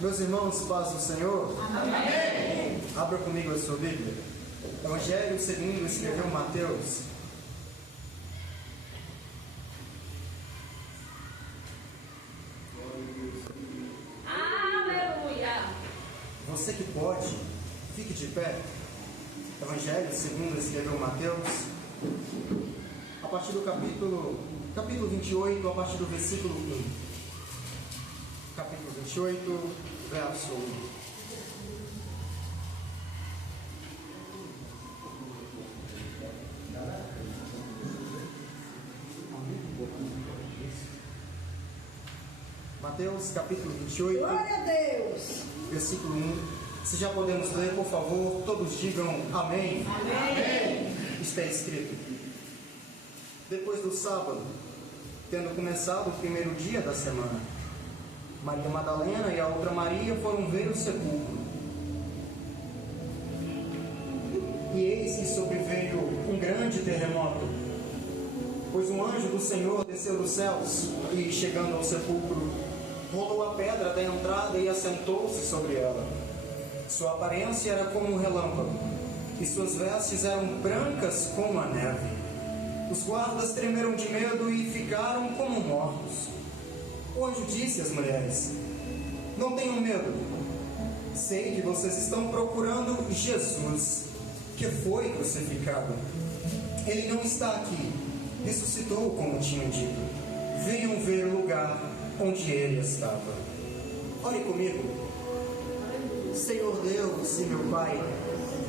Meus irmãos, paz do Senhor. Amém. Abra comigo a sua Bíblia. Evangelho segundo escreveu Mateus. Aleluia. Você que pode, fique de pé. Evangelho segundo escreveu Mateus. A partir do capítulo 28, a partir do versículo 1. Capítulo 28, verso 1. Mateus, capítulo 28. Glória a Deus. Versículo 1. Se já podemos ler, por favor, todos digam amém. Amém. Está escrito: depois do sábado, tendo começado o primeiro dia da semana, Maria Madalena e a outra Maria foram ver o sepulcro. E eis que sobreveio um grande terremoto, pois um anjo do Senhor desceu dos céus e, chegando ao sepulcro, rolou a pedra da entrada e assentou-se sobre ela. Sua aparência era como um relâmpago, e suas vestes eram brancas como a neve. Os guardas tremeram de medo e ficaram como mortos. O anjo disse às mulheres: não tenham medo. Sei que vocês estão procurando Jesus, que foi crucificado. Ele não está aqui, ressuscitou como tinham dito. Venham ver o lugar onde ele estava. Ore comigo. Senhor Deus e meu Pai,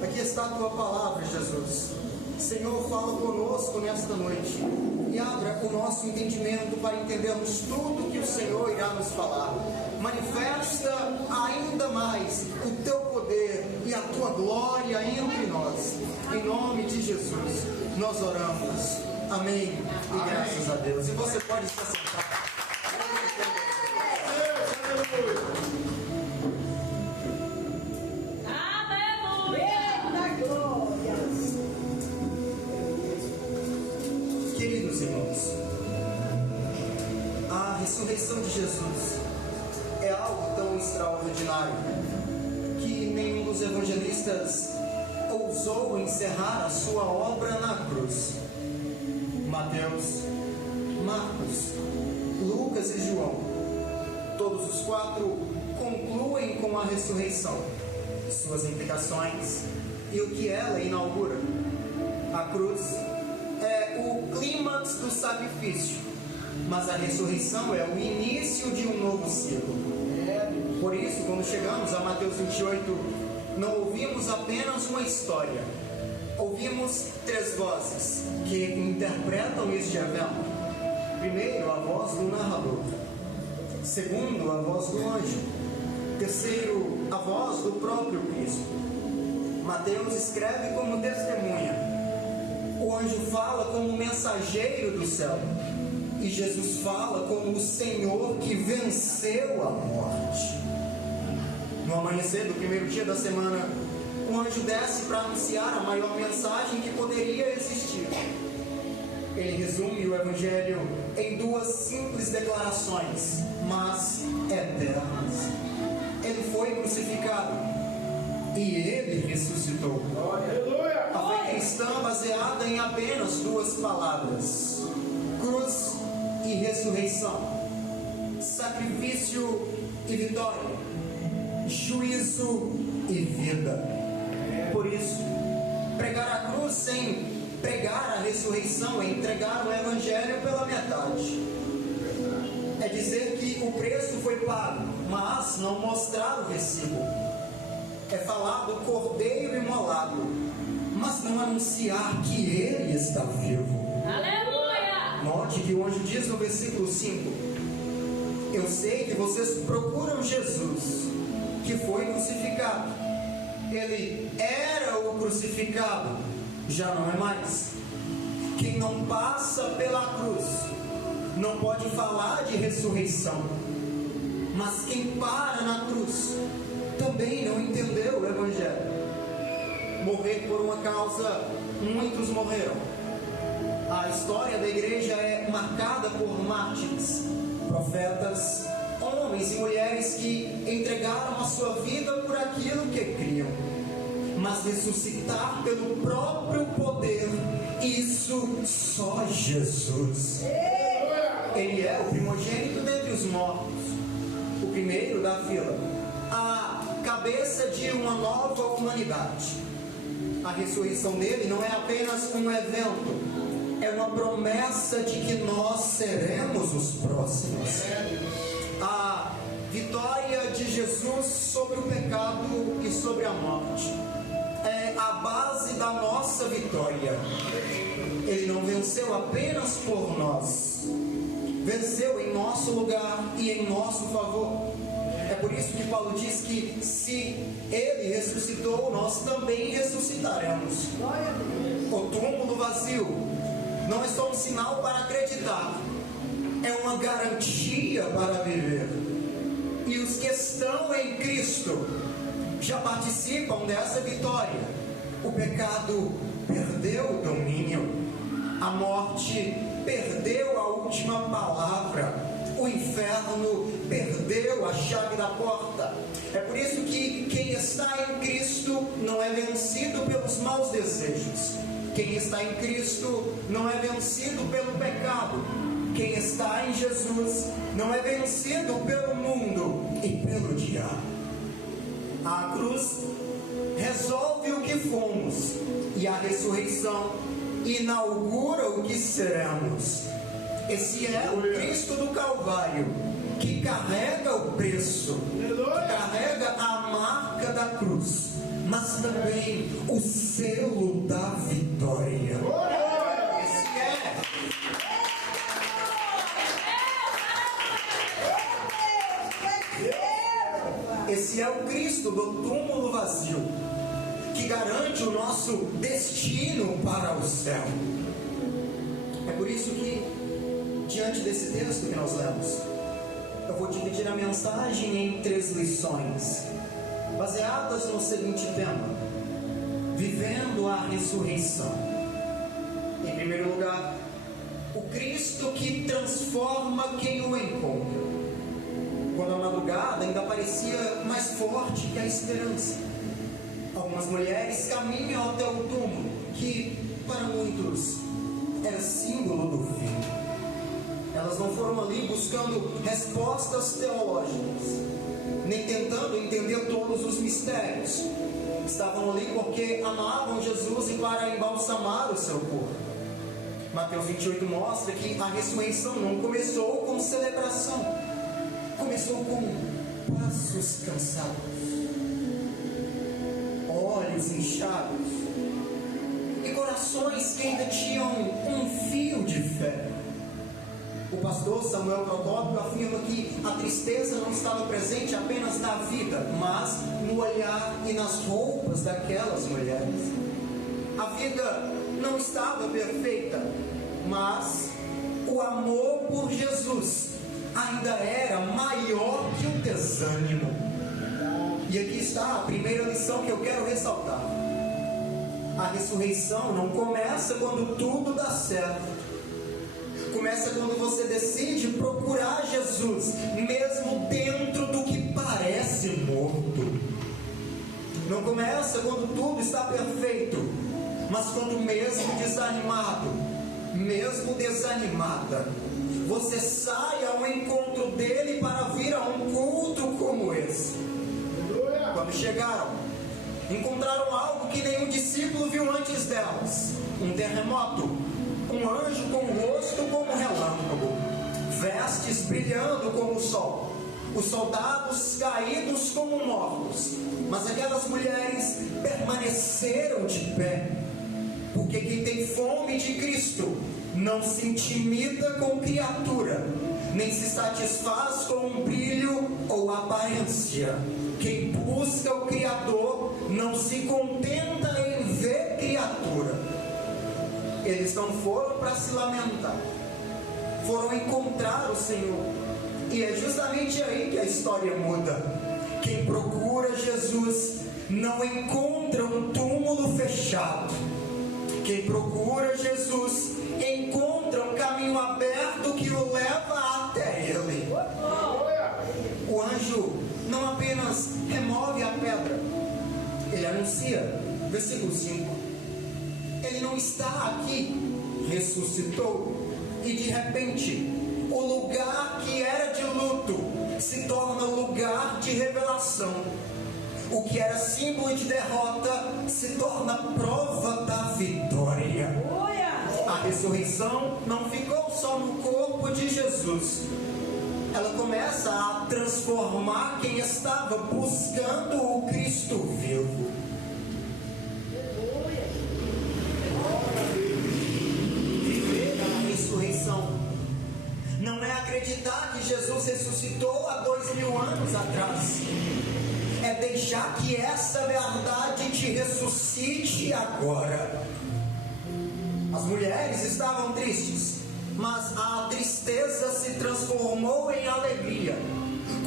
aqui está a tua palavra, Jesus. Senhor, fala conosco nesta noite e abra o nosso entendimento para entendermos tudo que o Senhor irá nos falar. Manifesta ainda mais o teu poder e a tua glória entre nós. Em nome de Jesus, nós oramos. Amém. E graças a Deus. E você pode estar sentado. Queridos irmãos, a ressurreição de Jesus é algo tão extraordinário que nenhum dos evangelistas ousou encerrar a sua obra na cruz. Mateus, Marcos, Lucas e João, todos os quatro concluem com a ressurreição, suas implicações e o que ela inaugura. A cruz é o clímax do sacrifício, mas a ressurreição é o início de um novo ciclo. Por isso, quando chegamos a Mateus 28, não ouvimos apenas uma história, ouvimos três vozes que interpretam este evento. Primeiro, a voz do narrador. Segundo, a voz do anjo. Terceiro, a voz do próprio Cristo. Mateus escreve como testemunha. O anjo fala como mensageiro do céu. E Jesus fala como o Senhor que venceu a morte. No amanhecer do primeiro dia da semana, o anjo desce para anunciar a maior mensagem que poderia existir. Ele resume o Evangelho em duas simples declarações, mas eternas. Ele foi crucificado e ele ressuscitou. A fé cristã baseada em apenas duas palavras: cruz e ressurreição, sacrifício e vitória, juízo e vida. Por isso, pregar a cruz sem pregar a ressurreição é entregar o Evangelho pela metade. É dizer que o preço foi pago, mas não mostrar o recibo. É falar do cordeiro imolado, mas não anunciar que ele está vivo. Aleluia! Note que o anjo diz no versículo 5: eu sei que vocês procuram Jesus, que foi crucificado. Ele era o crucificado, já não é mais. Quem não passa pela cruz não pode falar de ressurreição. Mas quem para na cruz também não entendeu o Evangelho. Morrer por uma causa, muitos morreram. A história da igreja é marcada por mártires, profetas, homens e mulheres que entregaram sua vida por aquilo que criam, mas ressuscitar pelo próprio poder, isso só Jesus. Ele é o primogênito dentre os mortos, o primeiro da fila, a cabeça de uma nova humanidade. A ressurreição dele não é apenas um evento, é uma promessa de que nós seremos os próximos. A vitória de Jesus sobre o pecado e sobre a morte é a base da nossa vitória. Ele não venceu apenas por nós, venceu em nosso lugar e em nosso favor. É por isso que Paulo diz que se ele ressuscitou, nós também ressuscitaremos. O túmulo vazio não é só um sinal para acreditar, é uma garantia para viver. E os que estão em Cristo já participam dessa vitória. O pecado perdeu o domínio, a morte perdeu a última palavra, o inferno perdeu a chave da porta. É por isso que quem está em Cristo não é vencido pelos maus desejos. Quem está em Cristo não é vencido pelo pecado. Quem está em Jesus não é vencido pelo mundo e pelo diabo. A cruz resolve o que fomos e a ressurreição inaugura o que seremos. Esse é o Cristo do Calvário, que carrega o preço, que carrega a marca da cruz, mas também o selo da vitória. Esse é o Cristo do túmulo vazio, que garante o nosso destino para o céu. É por isso que, diante desse texto que nós lemos, eu vou dividir a mensagem em 3 lições, baseadas no seguinte tema: vivendo a ressurreição. Em primeiro lugar, o Cristo que transforma quem o encontra. Quando a madrugada ainda parecia mais forte que a esperança, algumas mulheres caminham até o túmulo, que para muitos era símbolo do fim. Elas não foram ali buscando respostas teológicas, nem tentando entender todos os mistérios. Estavam ali porque amavam Jesus e para embalsamar o seu corpo. Mateus 28 mostra que a ressurreição não começou com celebração, começou com passos cansados, olhos inchados e corações que ainda tinham um fio de fé. O pastor Samuel Procópio afirma que a tristeza não estava presente apenas na vida, mas no olhar e nas roupas daquelas mulheres. A vida não estava perfeita, mas o amor por Jesus ainda era maior que o desânimo. E aqui está a primeira lição que eu quero ressaltar: a ressurreição não começa quando tudo dá certo. Começa quando você decide procurar Jesus, mesmo dentro do que parece morto. Não começa quando tudo está perfeito, mas quando mesmo desanimado, mesmo desanimada, você sai ao encontro dele para vir a um culto como esse. Quando chegaram, encontraram algo que nenhum discípulo viu antes delas: um terremoto, um anjo com o rosto como um relâmpago, vestes brilhando como o sol, os soldados caídos como mortos. Mas aquelas mulheres permaneceram de pé, porque quem tem fome de Cristo não se intimida com criatura, nem se satisfaz com um brilho ou aparência. Quem busca o Criador não se contenta em ver criatura. Eles não foram para se lamentar, foram encontrar o Senhor. E é justamente aí que a história muda. Quem procura Jesus não encontra um túmulo fechado. Quem procura Jesus encontra um caminho aberto que o leva até Ele. O anjo não apenas remove a pedra, ele anuncia, versículo 5, ele não está aqui, ressuscitou, e de repente o lugar que era de luto se torna lugar de revelação. O que era símbolo de derrota se torna prova da vitória. A ressurreição não ficou só no corpo de Jesus. Ela começa a transformar quem estava buscando o Cristo vivo. Viver a ressurreição não é acreditar que Jesus ressuscitou há 2000 anos atrás. É deixar que essa verdade te ressuscite agora. As mulheres estavam tristes, mas a tristeza se transformou em alegria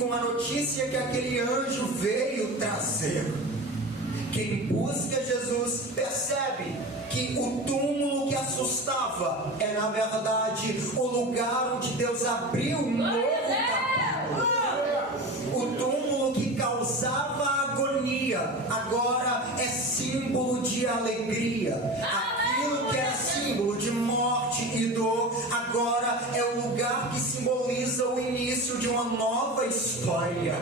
com a notícia que aquele anjo veio trazer. Quem busca Jesus percebe que o túmulo que assustava é, na verdade, o lugar onde Deus abriu um novo capítulo. O túmulo que causava agonia agora é símbolo de alegria. Aquilo que era símbolo de morte e dor agora é o lugar que simboliza o início de uma nova história.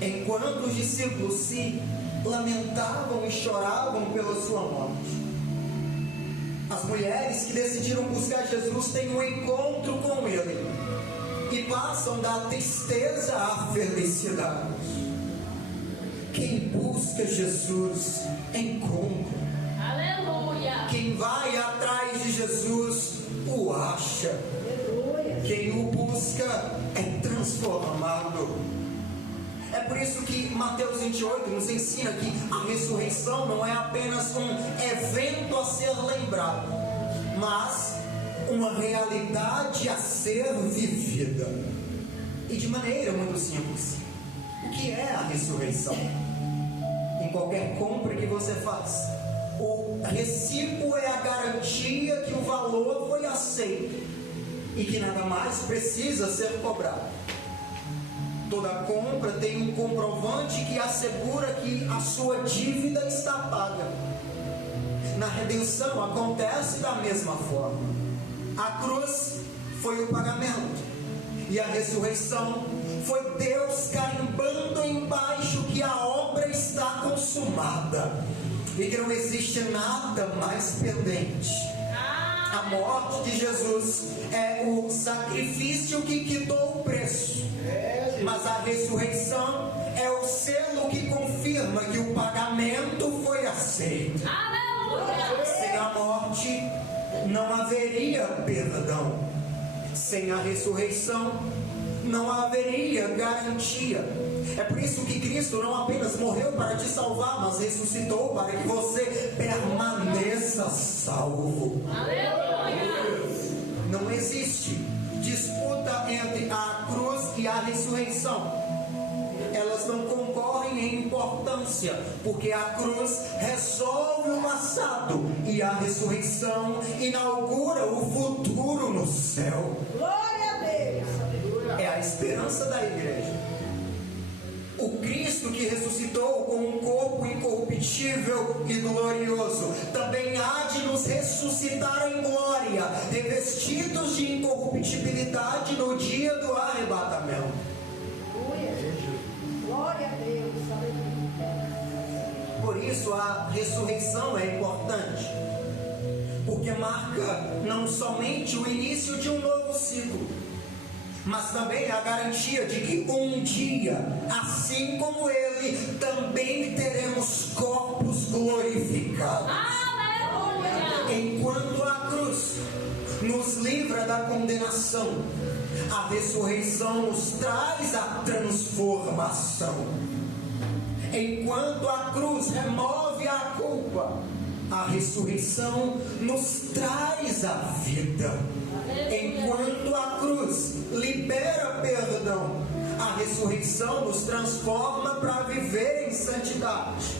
Enquanto os discípulos se lamentavam e choravam pela sua morte, as mulheres que decidiram buscar Jesus têm um encontro com Ele e passam da tristeza à felicidade. Quem busca Jesus encontra. Aleluia. Quem vai atrás de Jesus o acha. Quem o busca é transformado. É por isso que Mateus 28 nos ensina que a ressurreição não é apenas um evento a ser lembrado, mas uma realidade a ser vivida. E de maneira muito simples. O que é a ressurreição? Em qualquer compra que você faz, o recibo é a garantia que o valor foi aceito e que nada mais precisa ser cobrado. Toda compra tem um comprovante que assegura que a sua dívida está paga. Na redenção acontece da mesma forma. A cruz foi o pagamento e a ressurreição foi Deus carimbando embaixo que a obra está consumada e que não existe nada mais pendente. A morte de Jesus é o sacrifício que quitou o preço, mas a ressurreição é o selo que confirma que o pagamento foi aceito. Sem a morte não haveria perdão. Sem a ressurreição não haveria garantia. É por isso que Cristo não apenas morreu para te salvar, mas ressuscitou para que você permaneça salvo. Não existe disputa entre a cruz e a ressurreição. Elas não concorrem em importância, porque a cruz resolve o passado e a ressurreição inaugura o futuro no céu. Glória a Deus. É a esperança da igreja. O Cristo que ressuscitou com um corpo incorruptível e glorioso também há de nos ressuscitar em glória, revestidos de incorruptibilidade no dia do arrebatamento. Glória a Deus. Por isso a ressurreição é importante, porque marca não somente o início de um novo ciclo, mas também a garantia de que um dia, assim como Ele, também teremos corpos glorificados. Enquanto a cruz nos livra da condenação, a ressurreição nos traz a transformação. Enquanto a cruz remove a culpa, a ressurreição nos traz a vida. Enquanto a cruz libera perdão, a ressurreição nos transforma para viver em santidade.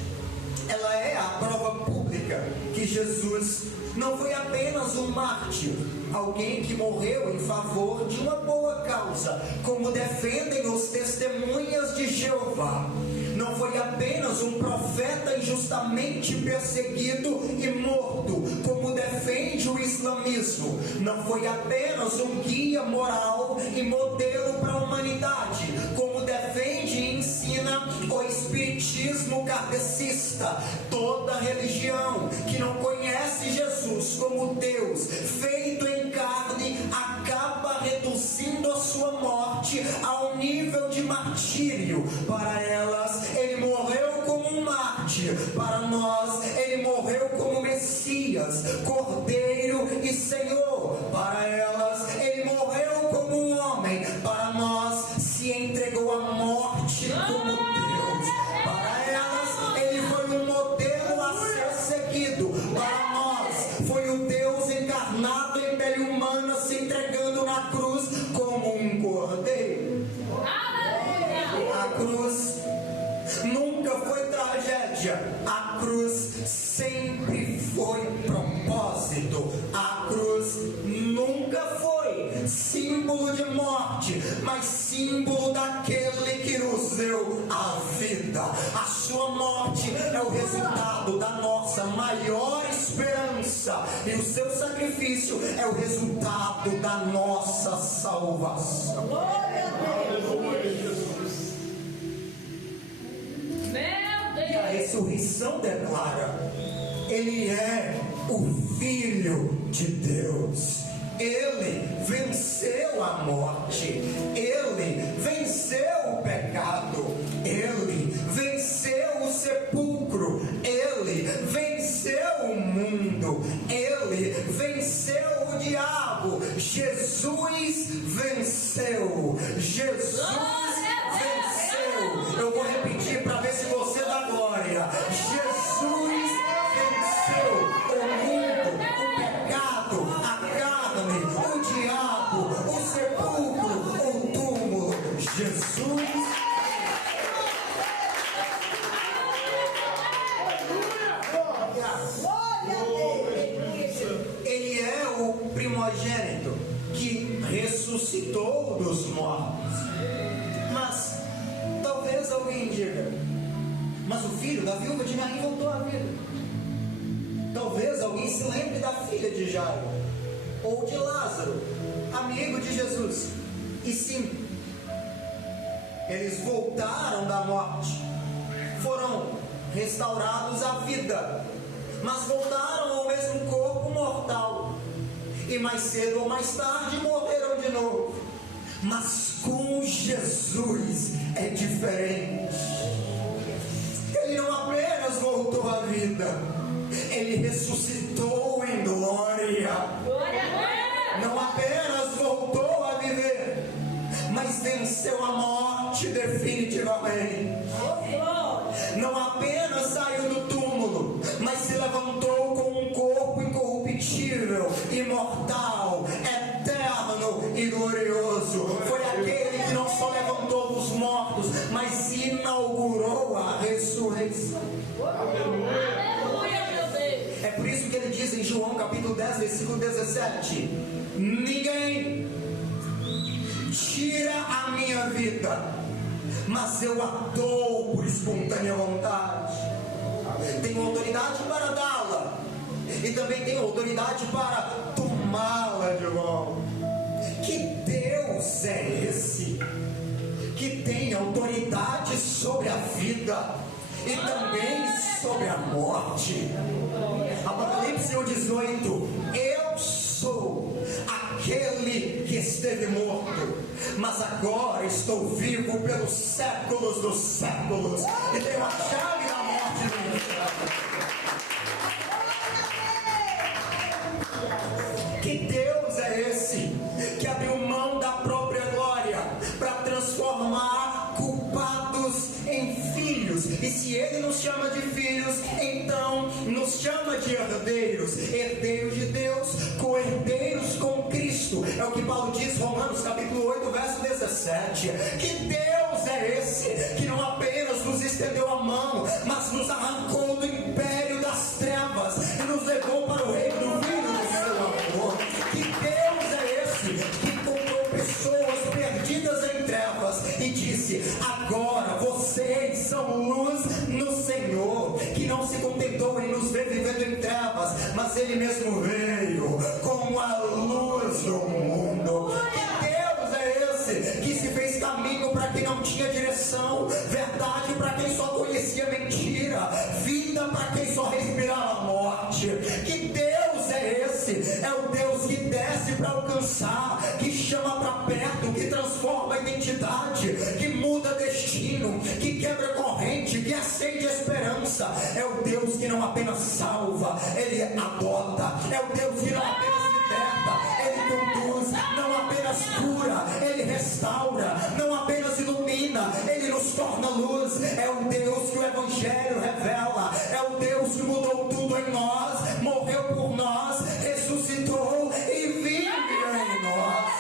Ela é a prova pública pública que Jesus não foi apenas um mártir, alguém que morreu em favor de uma boa causa, como defendem os testemunhas de Jeová. Não foi apenas um profeta injustamente perseguido e morto, como defende o islamismo. Não foi apenas um guia moral e modelo para a humanidade, como defende e ensina o espiritismo kardecista. Toda religião que não conhece Jesus como Deus feito em carne acaba reduzindo a sua morte ao nível de martírio. Para elas, ele morreu como um mártir. Para nós, ele morreu como Messias, Cordeiro e Senhor. Para elas, ele morreu como um homem. Para nós, se entregou à morte como Deus. Para elas, ele foi um modelo a ser seguido. Para nós, foi o Deus encarnado em pele humana, se entregando na cruz como um cordeiro. A cruz nunca foi tragédia. A cruz sempre foi propósito. A cruz nunca foi símbolo de morte, mas símbolo daquele que nos deu a vida. A sua morte é o resultado da nossa maior esperança, e o seu sacrifício é o resultado da nossa salvação. Glória a Deus. E a ressurreição declara: ele é o Filho de Deus. Ele venceu a morte. Ele venceu o pecado. Ele venceu o sepulcro. Ele venceu o mundo. Ele venceu o diabo. Jesus venceu. Jesus venceu. Eu vou repetir para ver se você dá glória. Jesus venceu o mundo, o pecado, a carne, o diabo, o sepulcro, o túmulo. Jesus. Glória a Deus. Ele é o primogênito que ressuscitou dos mortos. Mas talvez alguém diga: mas o filho da viúva de Naim voltou à vida. Talvez alguém se lembre da filha de Jairo, ou de Lázaro, amigo de Jesus. E sim, eles voltaram da morte, foram restaurados à vida, mas voltaram ao mesmo corpo mortal, e mais cedo ou mais tarde morreram de novo. Mas com Jesus é diferente. Ele não apenas voltou à vida, ele ressuscitou em glória. Não apenas voltou a viver, mas venceu a morte definitivamente. Não apenas saiu do túmulo, mas se levantou com um corpo incorruptível, imortal, eterno e glorioso. Foi aquele que não só levantou dos mortos, mas inaugurou a ressurreição. É por isso que ele diz em João capítulo 10, versículo 17: ninguém tira a minha vida, mas eu a dou por espontânea vontade. Tenho autoridade para dá-la, e também tenho autoridade para tomá-la de volta. Que Deus é esse que tem autoridade sobre a vida e também sobre a morte? Apocalipse 1:18: eu sou aquele que esteve morto, mas agora estou vivo pelos séculos dos séculos, e tenho a chave da morte do inferno. Que Deus é esse que abriu mão da própria glória para transformar culpados em filhos? E se ele nos chama de filhos, então nos chama de herdeiros, herdeiros de Deus, co-herdeiros com Cristo. É o que Paulo diz, Romanos capítulo 8, verso 17. Que Deus é esse que não apenas nos estendeu a mão, mas nos arrancou do império das trevas são luz no Senhor, que não se contentou em nos ver vivendo em trevas, mas Ele mesmo veio como a luz do mundo. Que Deus é esse que se fez caminho para quem não tinha direção, verdade para quem só conhecia mentira, vida para quem só respirava morte? Que Deus é esse? É o Deus que desce para alcançar, que chama para perto, que transforma a identidade, que muda destino, que quebra corrente, que acende a esperança. É o Deus que não apenas salva, Ele adota. É o Deus que não apenas liberta, Ele conduz. Não apenas cura, Ele restaura. Não apenas ilumina, Ele nos torna luz. É o Deus que o Evangelho revela. É o Deus que mudou tudo em nós, morreu por nós, ressuscitou e vive em nós.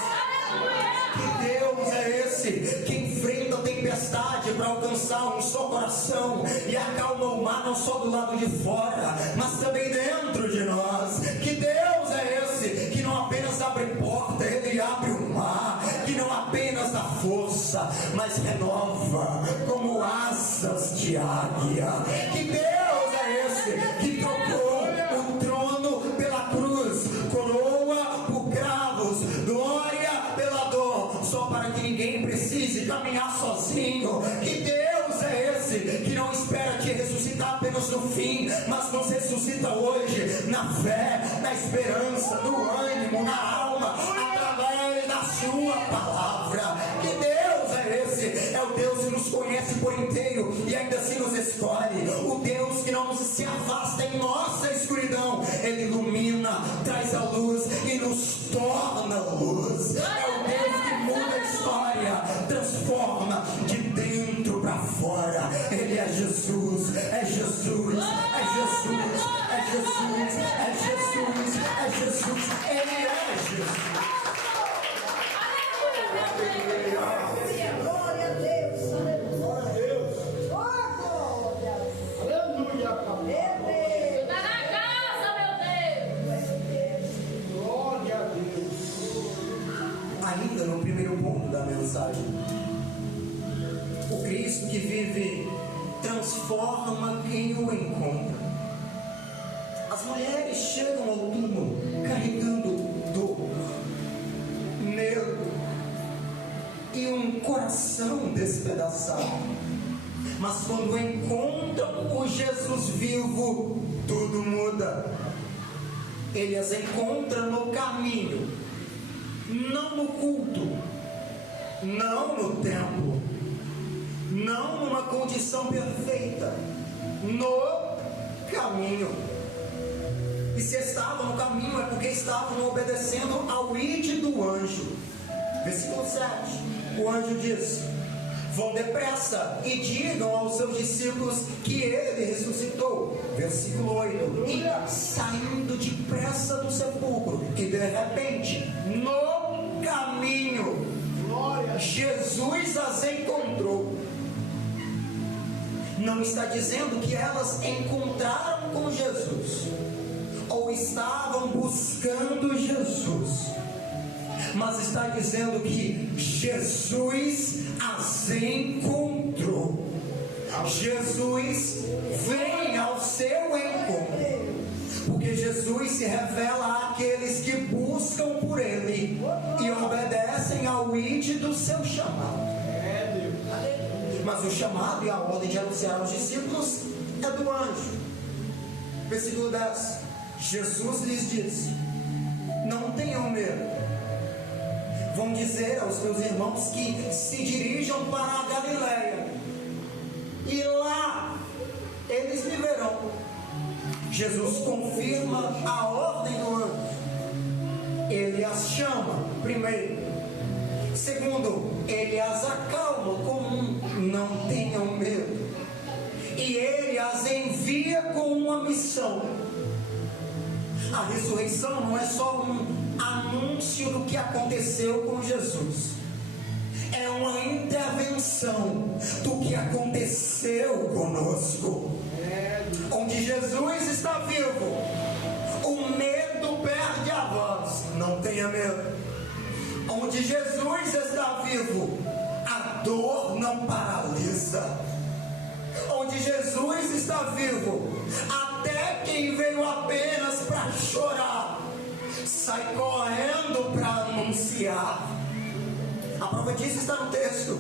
Que Deus é esse que enfrenta a tempestade para alcançar um só coração e acalma o mar não só do lado de fora, mas também dentro de nós? Que Deus é esse que não apenas abre porta, Ele abre o mar, que não apenas dá força, mas renova como asas de águia? Que Deus é esse que trocou o trono pela cruz, coroa por cravos, glória pela dor, só para que ninguém precise caminhar sozinho? Que Deus é esse que não espera te ressuscitar apenas no fim, mas nos ressuscita hoje na fé, na esperança, no ânimo, na alma, através da sua palavra? Que Deus é esse? É o Deus que nos conhece por inteiro e ainda assim nos escolhe. O Deus que não se afasta em nossa escuridão, Ele ilumina, traz a luz e nos torna luz. É o Deus que muda a história, transforma de dentro para fora. Ele é Jesus, é Jesus, é Jesus, é Jesus, é Jesus, é Jesus, Ele é Jesus. Glória a Deus. Glória a Deus. Oh, glória. Aleluia. Meu Deus. Tá na casa, meu Deus. Glória a Deus. Ainda no primeiro ponto da mensagem, o Cristo que vive transforma quem o encontra. As mulheres chegam ao túmulo carregando dor, medo e um coração despedaçado, mas quando encontram o Jesus vivo, tudo muda. Ele as encontra no caminho, não no culto, não no templo, não numa condição perfeita, no caminho. E se estavam no caminho é porque estavam obedecendo ao id do anjo. Versículo 7, o anjo diz: vão depressa e digam aos seus discípulos que ele ressuscitou. Versículo 8, e saindo depressa do sepulcro, e de repente, no caminho, Jesus as encontrou. Não está dizendo que elas encontraram com Jesus, ou estavam buscando Jesus, mas está dizendo que Jesus as encontrou. Jesus vem ao seu encontro, porque Jesus se revela àqueles que buscam por Ele e obedecem ao id do seu chamado. Mas o chamado e a ordem de anunciar aos discípulos é do anjo. Versículo 10, Jesus lhes disse: não tenham medo. Vão dizer aos meus irmãos que se dirijam para a Galileia, e lá eles me verão. Jesus confirma a ordem do anjo. Ele as chama, primeiro. Segundo, ele as acalma com não tenham medo. E ele as envia com uma missão. A ressurreição não é só um anúncio do que aconteceu com Jesus, é uma intervenção do que aconteceu conosco. Onde Jesus está vivo, o medo perde a voz. Não tenha medo. Onde Jesus está vivo, a dor não paralisa. Jesus está vivo. Até quem veio apenas para chorar sai correndo para anunciar. A prova disso está no texto.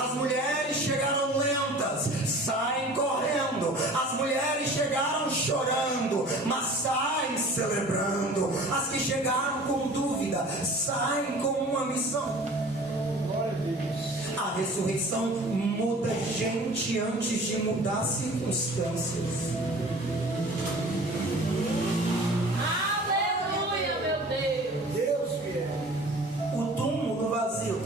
As mulheres chegaram lentas, saem correndo. As mulheres chegaram chorando, mas saem celebrando. As que chegaram com dúvida, saem com uma missão. A ressurreição muda gente antes de mudar circunstâncias. Aleluia, meu Deus. Deus fiel. O túmulo vazio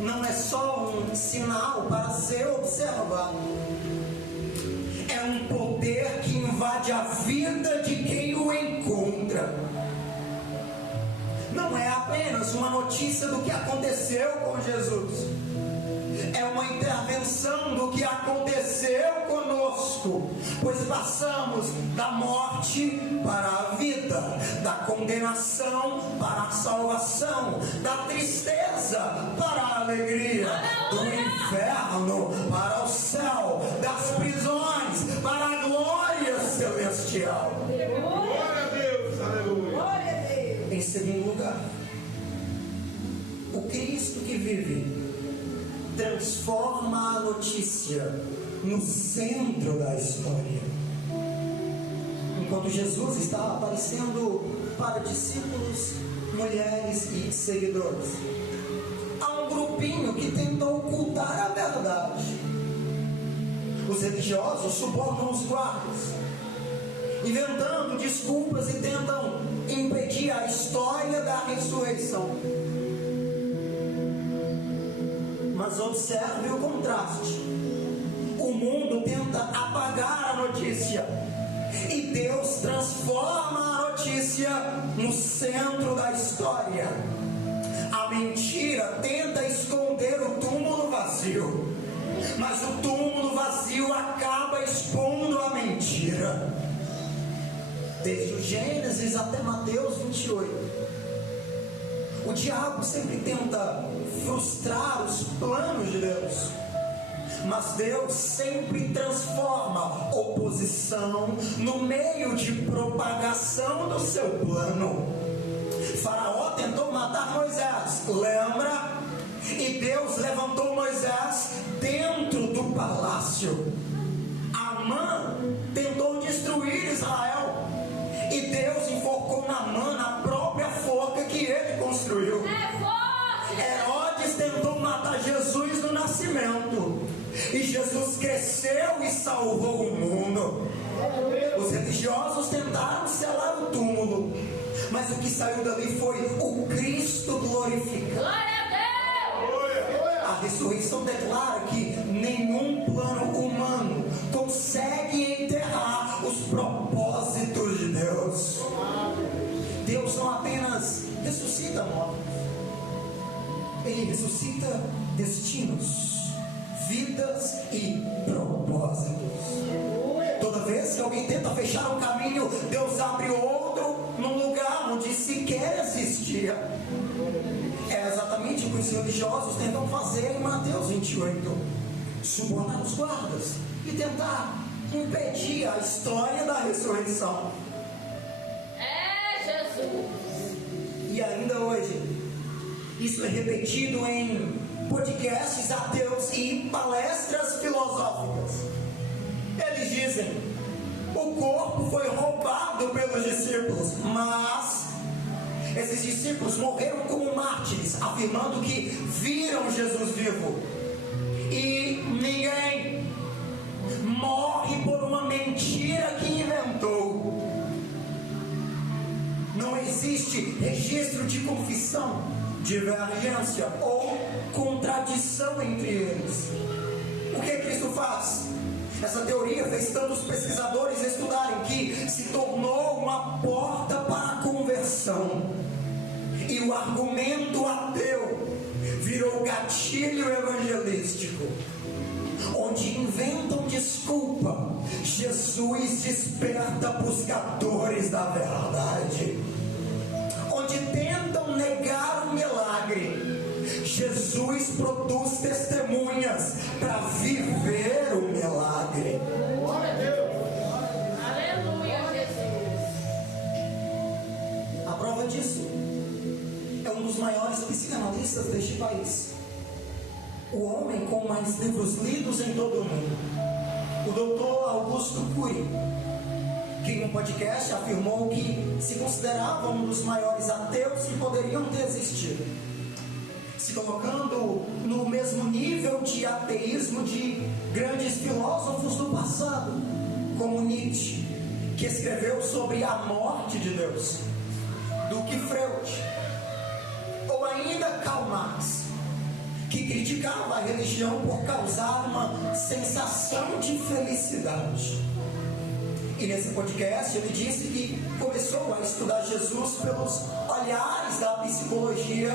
não é só um sinal para ser observado. É um poder que invade a vida de quem o encontra. Não é apenas uma notícia do que aconteceu com Jesus. É uma intervenção do que aconteceu conosco, pois passamos da morte para a vida, da condenação para a salvação, da tristeza para a alegria, do inferno para o céu, das prisões para a glória celestial. Glória a Deus, aleluia. Glória a Deus. Em segundo lugar, o Cristo que vive transforma a notícia no centro da história. Enquanto Jesus está aparecendo para discípulos, mulheres e seguidores, há um grupinho que tenta ocultar a verdade. Os religiosos subornam os guardas, inventando desculpas e tentam impedir a história da ressurreição. Mas observe o contraste. O mundo tenta apagar a notícia e Deus transforma a notícia no centro da história. A mentira tenta esconder o túmulo vazio, mas o túmulo vazio acaba expondo a mentira. Desde o Gênesis até Mateus 28, o diabo sempre tenta frustrar os planos de Deus, mas Deus sempre transforma oposição no meio de propagação do seu plano. Faraó tentou matar Moisés, lembra? E Deus levantou Moisés dentro do palácio. Amã tentou destruir Israel, e Deus enforcou Naamã na própria forca que ele construiu. Herodes tentou matar Jesus no nascimento, e Jesus cresceu e salvou o mundo. Os religiosos tentaram selar o túmulo, mas o que saiu dali foi o Cristo glorificado. Glória a Deus. A ressurreição declara que nenhum plano humano consegue enterrar os propósitos de Deus. Deus não apenas ressuscita mortos, Ele ressuscita destinos, vidas e propósitos. Toda vez que alguém tenta fechar um caminho, Deus abre outro num lugar onde sequer existia. É exatamente o que os religiosos tentam fazer em Mateus 28: subornar os guardas e tentar impedir a história da ressurreição. É Jesus. E ainda hoje, isso é repetido em podcasts ateus e palestras filosóficas. Eles dizem: o corpo foi roubado pelos discípulos, mas esses discípulos morreram como mártires, afirmando que viram Jesus vivo. E ninguém morre por uma mentira que inventou. Não existe registro de confissão, divergência ou contradição entre eles. O que Cristo faz? Essa teoria fez tantos pesquisadores estudarem que se tornou uma porta para a conversão. E o argumento ateu virou gatilho evangelístico, onde inventam desculpa. Jesus desperta buscadores da verdade. Onde tentam negar o milagre, Jesus produz testemunhas para viver o milagre. evangelistas deste país, o homem com mais livros lidos em todo o mundo, o Dr. Augusto Cury, que em um podcast afirmou que se considerava um dos maiores ateus que poderiam ter existido, se colocando no mesmo nível de ateísmo de grandes filósofos do passado, como Nietzsche, que escreveu sobre a morte de Deus, do que Freud, ou ainda Karl Marx, que criticava a religião por causar uma sensação de felicidade. E nesse podcast ele disse que começou a estudar Jesus pelos olhares da psicologia,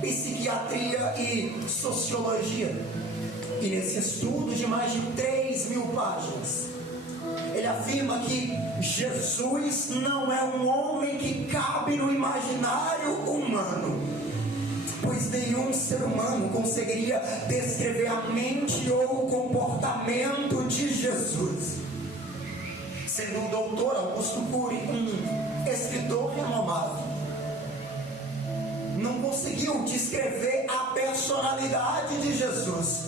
psiquiatria e sociologia. E nesse estudo de mais de 3.000 páginas, ele afirma que Jesus não é um homem que cabe no imaginário humano, pois nenhum ser humano conseguiria descrever a mente ou o comportamento de Jesus. Sendo o doutor Augusto Cury um escritor renomado, não conseguiu descrever a personalidade de Jesus,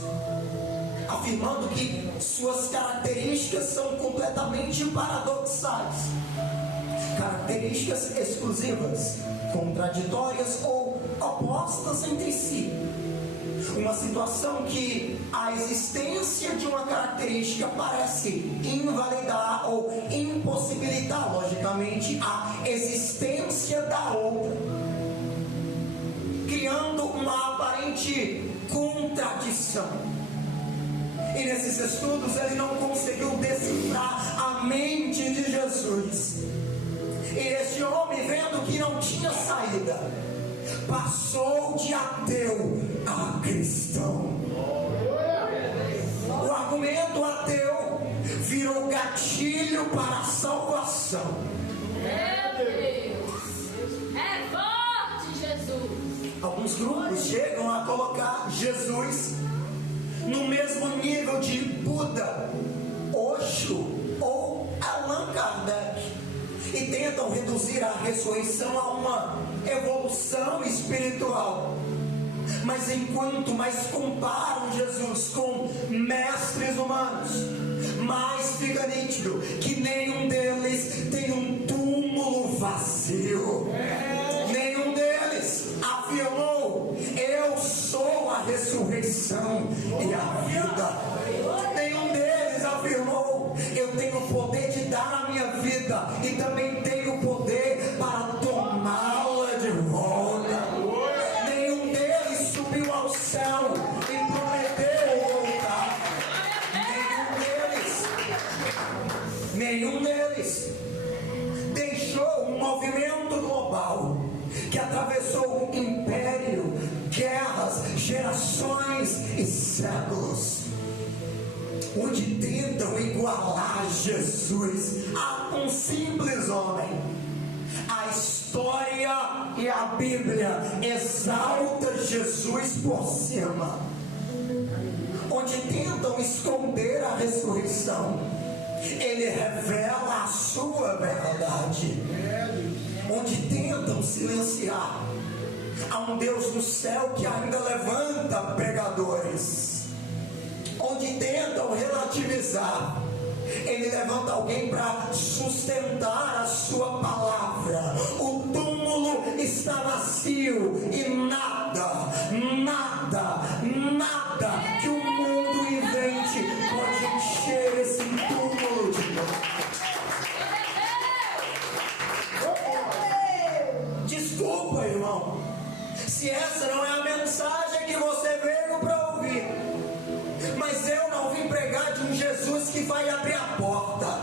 afirmando que suas características são completamente paradoxais, características exclusivas, contraditórias ou opostas entre si. Uma situação que a existência de uma característica parece invalidar ou impossibilitar logicamente a existência da outra, criando uma aparente contradição. E nesses estudos ele não conseguiu decifrar a mente de Jesus. E este homem, vendo que não tinha saída, passou de ateu a cristão. O argumento ateu virou gatilho para a salvação. Meu Deus! É forte, Jesus! Alguns grupos chegam a colocar Jesus no mesmo nível de Buda, Osho ou Allan Kardec, e tentam reduzir a ressurreição a uma evolução espiritual. Mas enquanto mais comparam Jesus com mestres humanos, mais fica nítido que nenhum deles tem um túmulo vazio. Nenhum deles afirmou: eu sou a ressurreição e a vida. Nenhum deles afirmou: eu tenho o poder de dar a minha vida e também tenho o poder para tomá-la de volta. Nenhum deles subiu ao céu e prometeu voltar. Nenhum deles deixou um movimento global que atravessou um império, guerras, gerações e séculos, onde tentam igualar Jesus a um simples homem. A história e a Bíblia exalta Jesus por cima. Onde tentam esconder a ressurreição, ele revela a sua verdade. Onde tentam silenciar, há um Deus no céu que ainda levanta pregadores. Onde tentam relativizar, ele levanta alguém para sustentar a sua palavra. O túmulo está vazio e nada que o mundo invente pode encher esse túmulo de novo. Desculpa, irmão, se essa não é a mensagem que você veio para ouvir, mas eu não vim pregar de um Jesus que vai abrir a porta.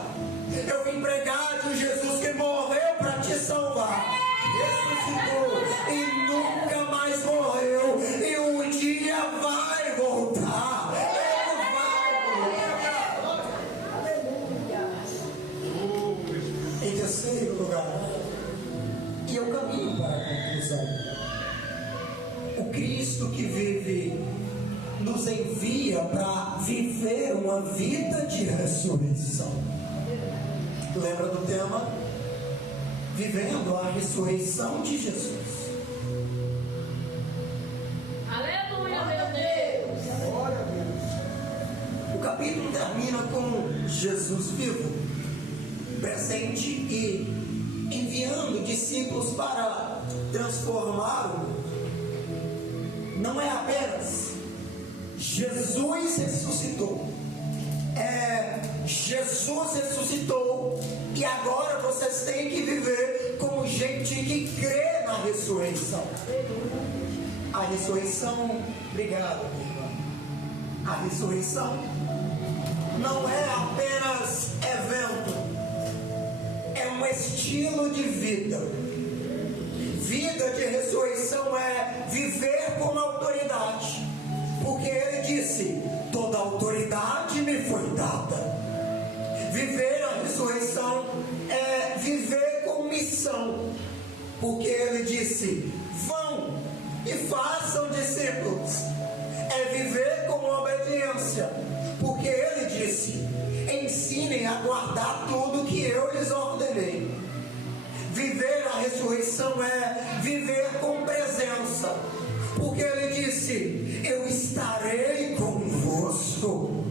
Eu vim pregar de um Jesus que morreu para te salvar, ressuscitou e nunca mais morreu, e um dia vai voltar. Ele vai voltar. Em terceiro lugar, e eu caminho para a conclusão, o Cristo que vive nos envia para viver uma vida de ressurreição. Lembra do tema? Vivendo a ressurreição de Jesus. capítulo termina com Jesus vivo, presente e enviando discípulos para transformá-lo. Não é apenas Jesus ressuscitou, Jesus ressuscitou e agora vocês têm que viver como gente que crê na ressurreição. A ressurreição, obrigado, minha irmã. A ressurreição não é apenas evento, é um estilo de vida. Vida de ressurreição é viver com autoridade, porque ele disse: toda autoridade me foi dada. Viver a ressurreição é viver com missão, porque ele disse: vão e façam discípulos. É viver com obediência, porque ele disse: ensinem a guardar tudo que eu lhes ordenei. Viver a ressurreição é viver com presença, porque ele disse: eu estarei convosco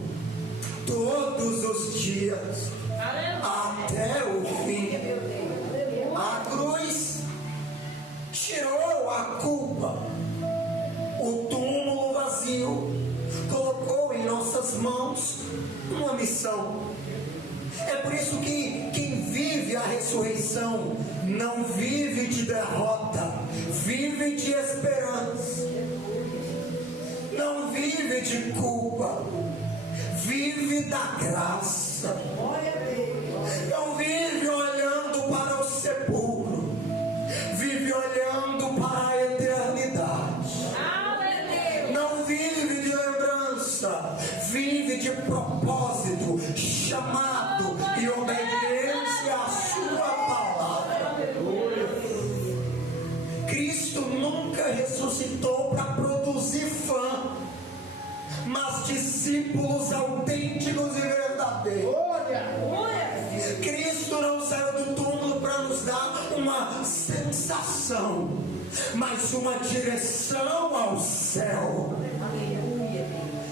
todos os dias, até o fim. A cruz tirou a culpa, o túmulo vazio colocou em nossas mãos uma missão. É por isso que quem vive a ressurreição não vive de derrota, vive de esperança. Não vive de culpa, vive da graça. Não vive olhando para o sepulcro, vive olhando para a eternidade. Não vive de lembrança, vive de propósito, chamado e obediência à sua palavra. Cristo nunca ressuscitou para produzir fã, mas discípulos autênticos e verdadeiros. Cristo não saiu do túmulo para nos dar uma sensação, mas uma direção ao céu.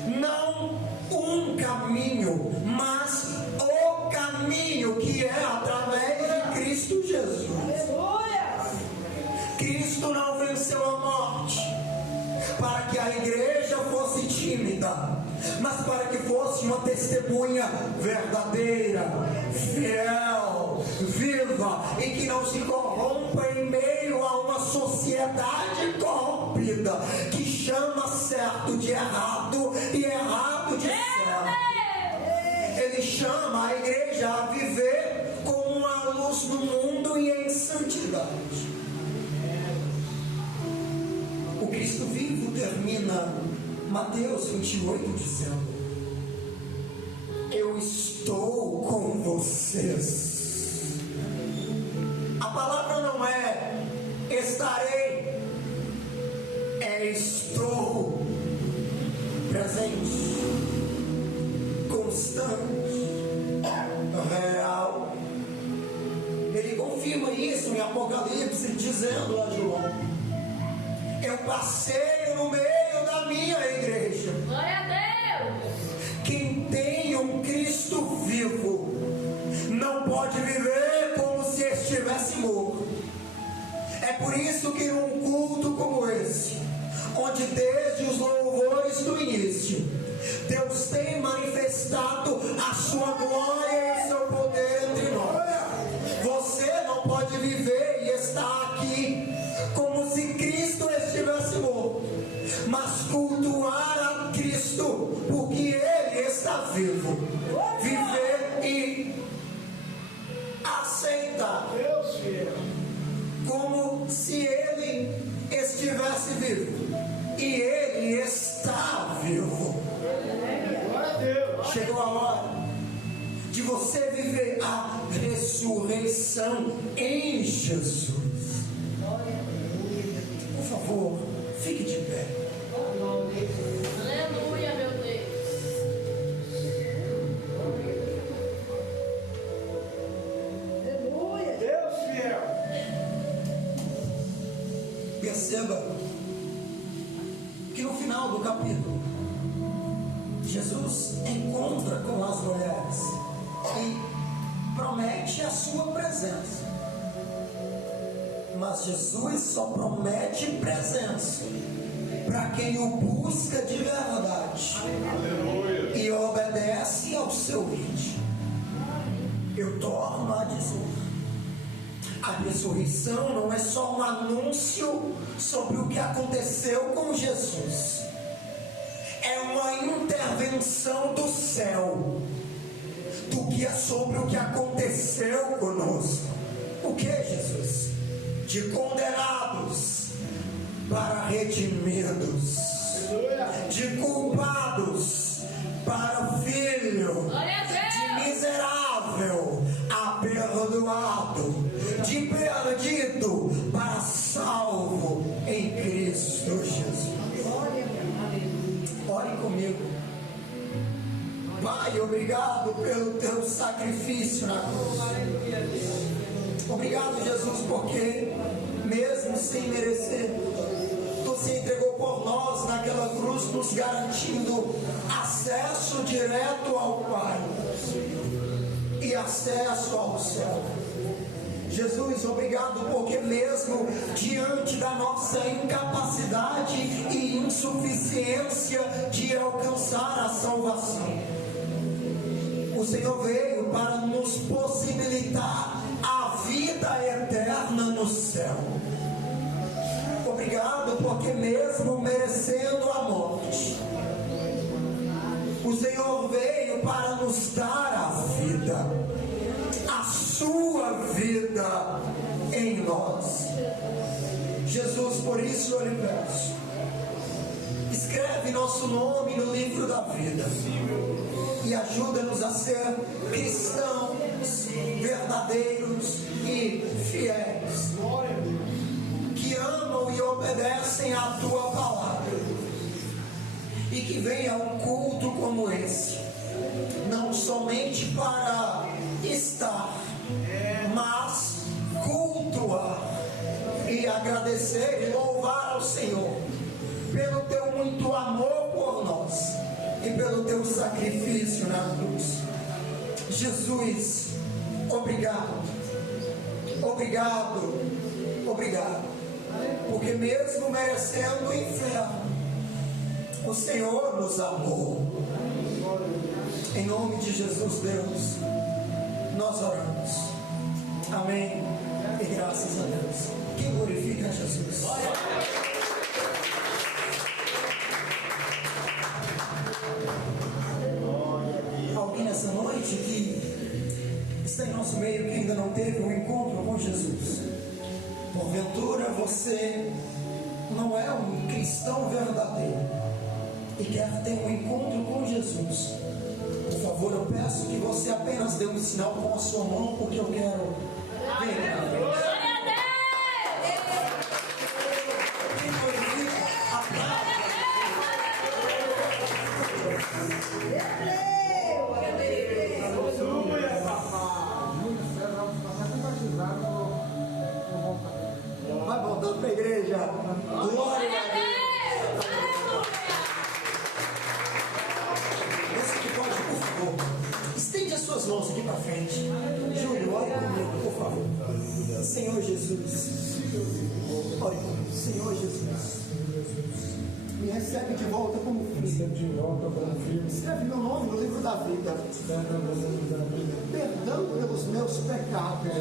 Não um caminho, mas o caminho que é através de Cristo Jesus. Cristo não venceu a morte para que a igreja fosse tímida, mas para que fosse uma testemunha verdadeira, fiel, viva e que não se corrompa em meio a uma sociedade corrompida que chama certo de errado e errado de certo. Ele chama a igreja a viver como uma luz no mundo e em santidade. O Cristo vivo termina Mateus 28 dizendo: eu estou com vocês. A palavra não é estarei, é estou presente, constante, real. Ele confirma isso em Apocalipse dizendo a João: eu passeio no meio da minha igreja. Glória a Deus. Quem tem um Cristo vivo não pode viver como se estivesse morto. É por isso que num culto como esse, onde desde os louvores do início, Deus tem manifestado a sua glória e o seu poder entre nós, você não pode viver e estar aqui como se Cristo estivesse morto, mas cultuar a Cristo porque Ele está vivo. Viver e aceitar como se Ele estivesse vivo, e Ele está vivo. Chegou a hora de você viver a ressurreição em Jesus. Por favor, fique de pé. Aleluia, meu Deus. Deus fiel. Perceba que no final do capítulo, Jesus encontra Mas Jesus só promete presença para quem o busca de verdade e obedece ao seu ritmo. Eu torno a dizer: a ressurreição não é só um anúncio sobre o que aconteceu com Jesus, é uma intervenção do céu sobre o que aconteceu conosco. O que, Jesus? De condenados para redimidos, de culpados para filho, de miserável a perdoado, de perdido para salvo em Cristo Jesus. Ore comigo. Pai, obrigado pelo teu sacrifício na cruz. Obrigado, Jesus, porque mesmo sem merecer, tu se entregou por nós naquela cruz, nos garantindo acesso direto ao Pai e acesso ao céu. Jesus, obrigado porque mesmo diante da nossa incapacidade e insuficiência de alcançar a salvação, o Senhor veio para nos possibilitar a vida eterna no céu. Obrigado porque mesmo merecendo a morte, o Senhor veio para nos dar a vida, a sua vida em nós. Jesus, por isso eu lhe peço, escreve nosso nome no livro da vida e ajuda-nos a ser cristãos verdadeiros e fiéis, que amam e obedecem à tua palavra, e que venha um culto como esse, não somente para estar, mas cultuar e agradecer e louvar ao Senhor pelo teu muito amor por nós e pelo teu sacrifício na cruz. Jesus, obrigado, obrigado, obrigado, porque mesmo merecendo o inferno, o Senhor nos amou. Em nome de Jesus, Deus, nós oramos. Amém. E graças a Deus. Que glorifica Jesus. Alguém nessa noite que está em nosso meio, que ainda não teve um encontro com Jesus? Porventura você não é um cristão verdadeiro e quer ter um encontro com Jesus? Por favor, eu peço que você apenas dê um sinal com a sua mão, porque eu quero ver na frente. Quem glorifica, aplaude. Vai voltar para a igreja. Glória a Deus. Esse que pode, por favor, estende as suas mãos aqui para frente. Júlio, ore comigo, por favor. Senhor Jesus, ore comigo. Senhor Jesus, me recebe de volta como filho. Escreve meu nome no livro da vida. Perdão pelos meus pecados.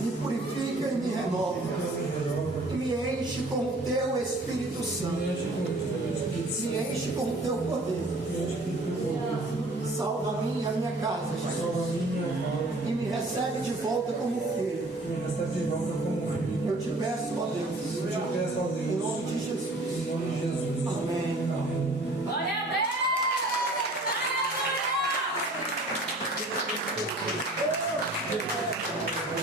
Me purifica e me renova. E me enche com o teu Espírito Santo. Me enche com o teu poder. Salva a mim e a minha casa, Jesus. E me recebe de volta como filho. Eu te peço, ó Deus. Em nome de Jesus. Amém. Glória a Deus!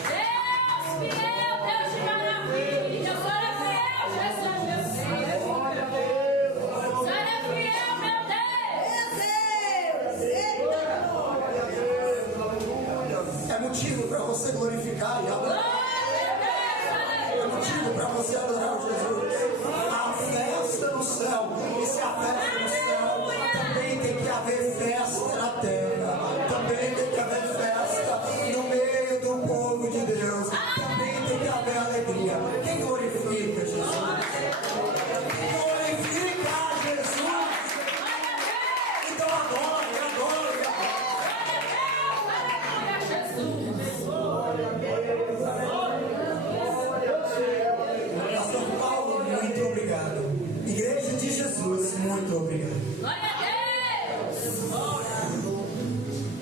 Deus fiel, Deus de maravilha, o Senhor é fiel, Jesus, meu Deus. O Senhor é fiel, meu Deus. É motivo para você glorificar e adorar. É motivo para você adorar o Jesus. A festa no céu. E se a festa no céu, também tem que haver festa na terra. Também tem que haver festa